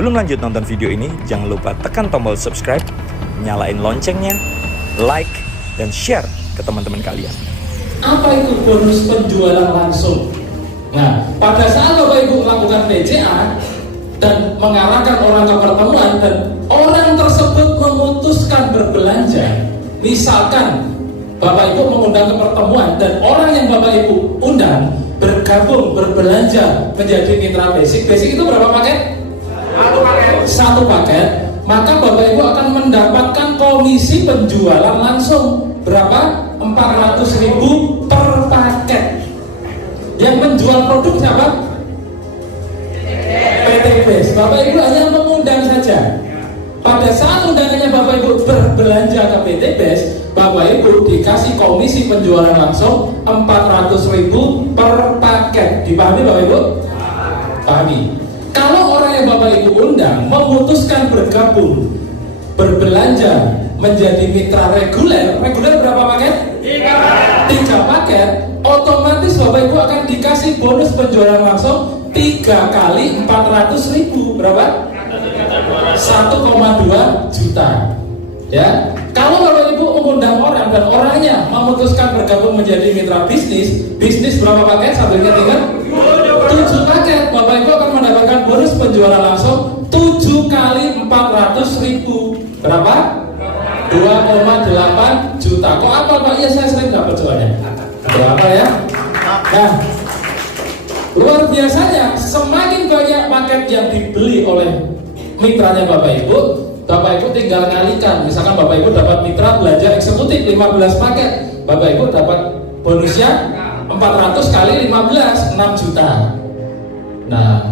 Sebelum lanjut nonton video ini, jangan lupa tekan tombol subscribe, nyalain loncengnya, like, dan share ke teman-teman kalian. Apa itu bonus penjualan langsung? Nah, pada saat Bapak Ibu melakukan PCA dan mengarahkan orang ke pertemuan dan orang tersebut memutuskan berbelanja, misalkan Bapak Ibu mengundang ke pertemuan dan orang yang Bapak Ibu undang bergabung berbelanja menjadi mitra basic. Basic itu berapa paket? Satu paket. Maka Bapak Ibu akan mendapatkan komisi penjualan langsung berapa? 400.000 per paket. Yang menjual produk siapa? PT Base. Bapak Ibu hanya mengundang saja. Pada saat undangannya Bapak Ibu berbelanja ke PT Base, Bapak Ibu dikasih komisi penjualan langsung 400.000 per paket. Dipahami Bapak Ibu? Pahami. Kalau orang yang Bapak Ibu undang memutuskan bergabung berbelanja menjadi mitra reguler berapa paket? 3 paket. Otomatis Bapak Ibu akan dikasih bonus penjualan langsung 3 kali 400.000. Berapa? 1,2 juta. Ya. Kalau Bapak Ibu mengundang orang dan orangnya memutuskan bergabung menjadi mitra bisnis berapa paket? Satunya 7 paket. Bapak Ibu akan mendapatkan bonus penjualan langsung 7 kali 400.000. Berapa? 2,8 juta. Kok apa Pak? Iya saya sering dapat soalnya. Berapa ya? Nah, luar biasanya semakin banyak paket yang dibeli oleh mitranya Bapak Ibu tinggal kalikan. Misalkan Bapak Ibu dapat mitra belanja eksekutif 15 paket, Bapak Ibu dapat bonusnya 400 kali 15, 6 juta. Nah,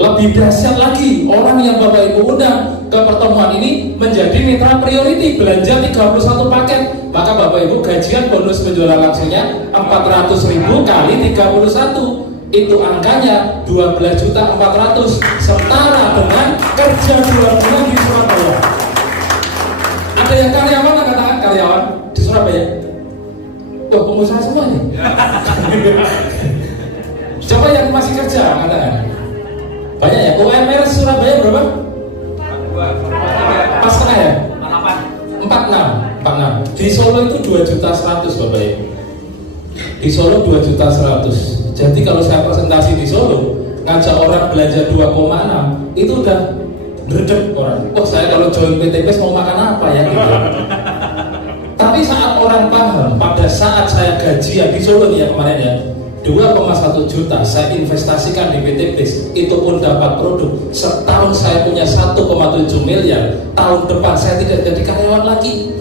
lebih dahsyat lagi, orang yang Bapak Ibu undang ke pertemuan ini menjadi mitra priority, belanja 31 paket, maka Bapak Ibu gajian bonus penjualan langsungnya 400.000 kali 31. Itu angkanya 12.400.000, setara dengan kerja 2 bulan di Surabaya. Ada yang karyawan, katakan karyawan di Surabaya. Tuh pengusaha semua nih. Coba yang masih kerja, katakan. Banyak ya. UMR Surabaya berapa? 4,5 ya? 46. Di Solo itu 2.100.000 Bapak Ibu. Di Solo 2.100.000. Jadi kalau saya presentasi di Solo ngajak orang belanja 2,6 itu udah gredeg orang. Oh saya kalau join PTPS mau makan apa ya gitu. Tapi saat orang paham, pada saat saya gajian di Solo nih ya kemarin ya 2,1 juta saya investasikan di PTPS, itu pun dapat produk. Setahun saya punya 1,7 miliar. Tahun depan saya tidak jadi karyawan lagi.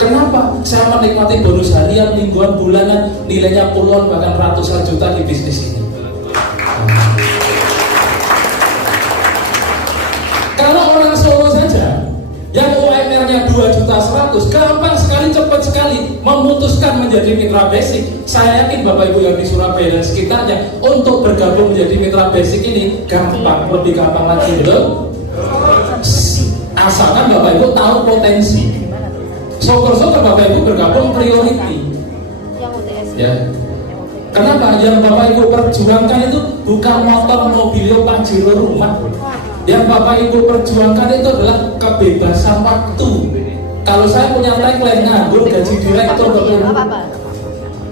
Kenapa? Saya menikmati bonus harian, mingguan, bulanan, nilainya puluhan bahkan ratusan juta di bisnis ini. Kalau orang Solo saja yang UMR-nya 2.100.000, gampang sekali, cepat sekali memutuskan menjadi mitra basic. Saya yakin Bapak Ibu yang di Surabaya dan sekitarnya untuk bergabung menjadi mitra basic ini gampang, lebih gampang lagi belum? Asalkan Bapak Ibu tahu potensi. Syukur-syukur Bapak Ibu bergabung priority. Ya. Kenapa? Yang Bapak Ibu perjuangkan itu bukan motor, mobil, pajero, rumah. Yang Bapak Ibu perjuangkan itu adalah kebebasan waktu. Kalau saya punya tagline nganggur gaji direktur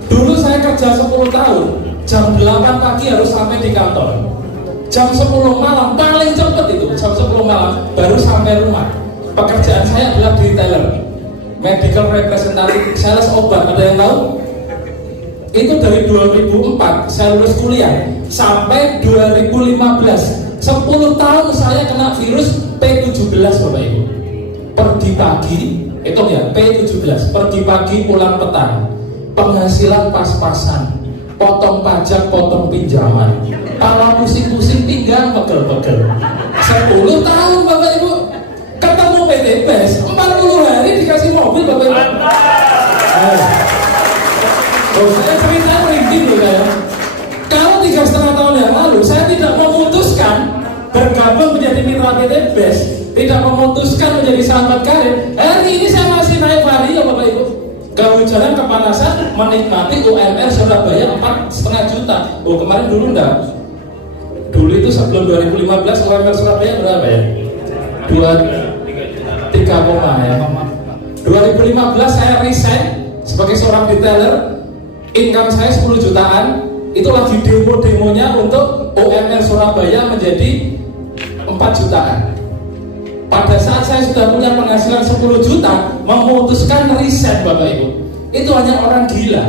dulu saya kerja 10 tahun, jam 8 pagi harus sampai di kantor. Jam 10 malam paling cepat itu, jam 10 malam baru sampai rumah. Pekerjaan saya adalah retailer, medical representative, sales obat. Ada yang tahu? Itu dari 2004 saya lulus kuliah sampai 2015. 10 tahun saya kena virus P17 Bapak Ibu. Pergi pagi, itu ya P17, pergi pagi pulang petang. Penghasilan pas-pasan, potong pajak, potong pinjaman, pala pusing-pusing, pinggang pegel-pegel. 10 tahun Bapak Ibu. Ketemu PTPS 40 hari dikasih mobil Bapak Ibu. Saya cerita merinding loh ya. Kalau 3,5 tahun yang lalu saya tidak memutuskan bergabung menjadi mitra PTPS, tidak memutuskan menjadi sahabat karir, hari ini saya masih naik vario Bapak Ibu. Kehujanan, kepanasan, menikmati UMR Surabaya 4,5 juta. Oh kemarin dulu enggak. Dulu itu sebelum 2015 UMR Surabaya berapa ya? 3 koma ya. 2015 saya resign sebagai seorang detailer, income saya 10 jutaan. Itu lagi demo-demonya untuk UMR Surabaya menjadi 4 jutaan. Pada saat saya sudah punya penghasilan 10 juta, memutuskan resign Bapak Ibu. Itu hanya orang gila.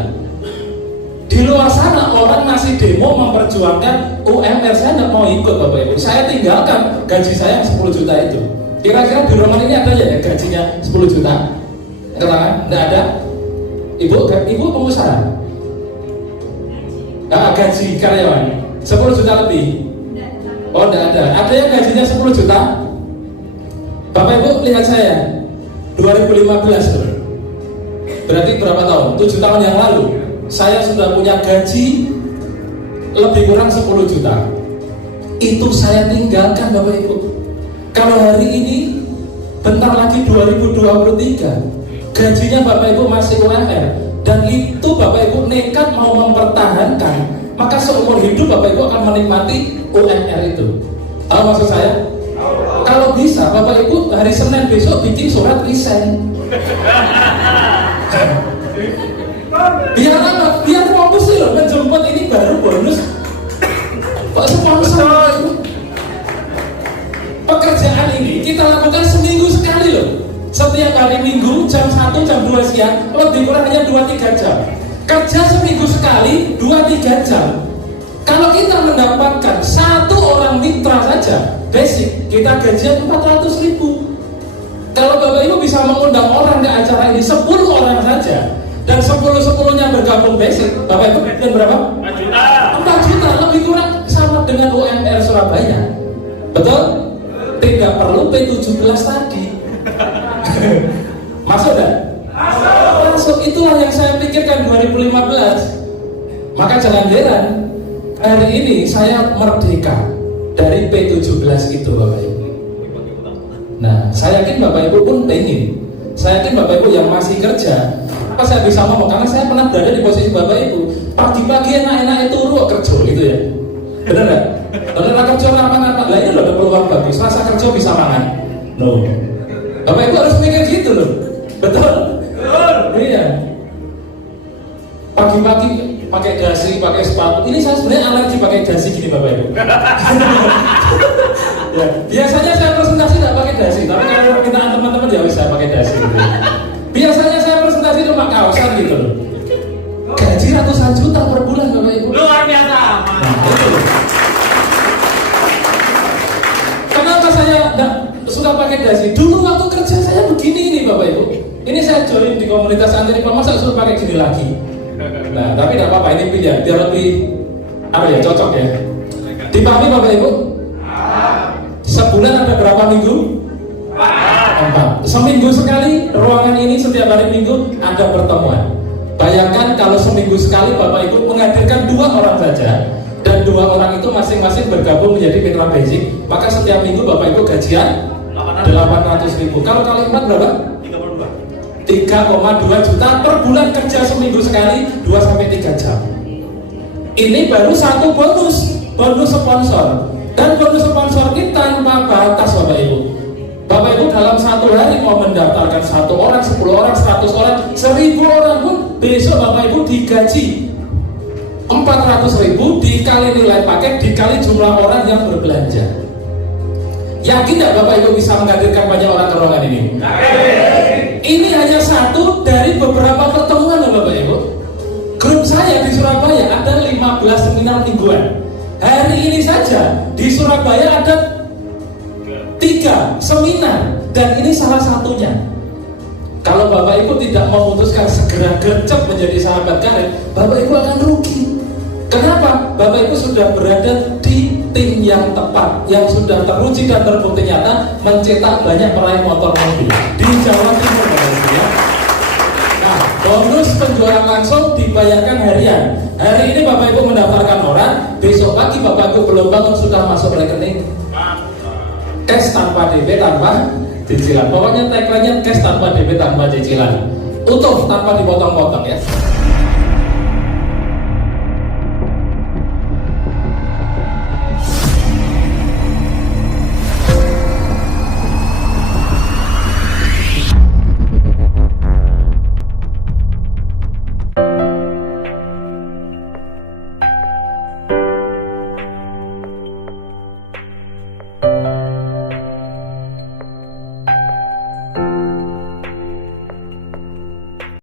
Di luar sana orang masih demo memperjuangkan UMR, saya tidak mau ikut Bapak Ibu. Saya tinggalkan gaji saya yang 10 juta itu. Kira-kira di ruangan ini ada ya gajinya 10 juta? Ketangan? Tidak ada? Ibu pengusaha? Gaji karyawan 10 juta lebih? Oh tidak ada. Ada yang gajinya 10 juta? Bapak Ibu lihat saya 2015 tuh. Berarti berapa tahun? 7 tahun yang lalu saya sudah punya gaji lebih kurang 10 juta. Itu saya tinggalkan Bapak Ibu. Kalau hari ini bentar lagi 2023, gajinya Bapak Ibu masih UMR, dan itu Bapak Ibu nekat mau mempertahankan, maka seumur hidup Bapak Ibu akan menikmati UMR itu. Tahu maksud saya? Kalau bisa Bapak Ibu hari Senin besok bikin surat resign. Biar apa? Biar fokus sih loh, menjemput ini baru bonus. Kok sponsor? Pekerjaan ini kita lakukan seminggu sekali loh. Setiap hari Minggu jam 1 jam 2 siang, lebih kurang hanya 2-3 jam. Kerja seminggu sekali 2-3 jam. Kalau kita mendapatkan 1 orang mitra saja basic, kita gajian 400.000. Kalau Bapak Ibu bisa mengundang orang ke acara ini 10 orang saja, dan 10-10-nya bergabung basic, Bapak Ibu gajian berapa? 4 juta. 4 juta lebih kurang sama dengan UMR Surabaya. Betul? Tidak perlu P17 tadi. Masuk gak? Masuk. Itulah yang saya pikirkan 2015. Maka jangan heran hari ini saya merdeka dari P17 itu Bapak Ibu. Nah, saya yakin Bapak Ibu pun pengen. Saya yakin Bapak Ibu yang masih kerja, apa saya bisa ngomong, karena saya pernah berada di posisi Bapak Ibu. Pagi-pagi enak-enak itu kerja gitu ya. Bener gak? Bener kerja apa-apa. Lah ini loh ada peluang bagus. Rasa kerja bisa makan. No. Bapak Ibu harus mikir gitu loh. Betul? Iya. Pagi-pagi pakai dasi, pakai sepatu. Ini saya sebenarnya alergi pakai dasi gini Bapak Ibu. Ya, biasanya saya presentasi tidak pakai dasi, tapi kalau permintaan teman-teman ya bisa pakai dasi gitu. Biasanya saya presentasi cuma kaosan gitu loh. Gaji ratusan juta per bulan Bapak Ibu. Luar biasa. Nah, itu. Kenapa saya tidak suka pakai dasi? Dulu waktu kerja saya begini ini Bapak Ibu. Ini saya join di komunitas anti riba, masa suruh pakai gini lagi. Nah, tapi tidak apa-apa, ini pilihan biar lebih cocok ya. Dipahami Bapak Ibu? Sebulan ada berapa minggu? 4. Seminggu sekali ruangan ini setiap hari Minggu ada pertemuan. Bayangkan kalau seminggu sekali Bapak Ibu menghadirkan 2 orang saja, dan 2 orang itu masing-masing bergabung menjadi mitra basic, maka setiap minggu Bapak Ibu gajian 800.000. Kalau kali 4 berapa? 3,2 juta per bulan kerja seminggu sekali 2-3 jam. Ini baru satu bonus sponsor. Dan bonus sponsor ini tanpa batas Bapak Ibu. Bapak Ibu dalam satu hari mau mendaftarkan 1 orang, 10 orang, 100 orang, 1000 orang pun besok Bapak Ibu digaji 400.000 dikali nilai paket dikali jumlah orang yang berbelanja. Yakin tidak Bapak Ibu bisa menghadirkan banyak orang ke ruangan ini? Ini hanya satu dari beberapa pertemuan Bapak Ibu. Grup saya di Surabaya ada 15 seminar mingguan. Hari ini saja di Surabaya ada 3 seminar, dan ini salah satunya. Kalau Bapak Ibu tidak memutuskan segera gercep menjadi sahabat karib, Bapak Ibu akan rugi. Kenapa? Bapak Ibu sudah berada di tim yang tepat, yang sudah teruji dan terbukti nyata mencetak banyak peraih motor mobil di Jawa Timur Bapak Ibu ya. Nah, bonus penjualan langsung dibayarkan harian. Hari ini Bapak Ibu mendaftarkan orang, besok pagi Bapak Ibu belum bangun sudah masuk rekening. Cash tanpa DP tanpa cicilan. Pokoknya tagline-nya cash tanpa DP tanpa cicilan. Utuh tanpa dipotong-potong ya.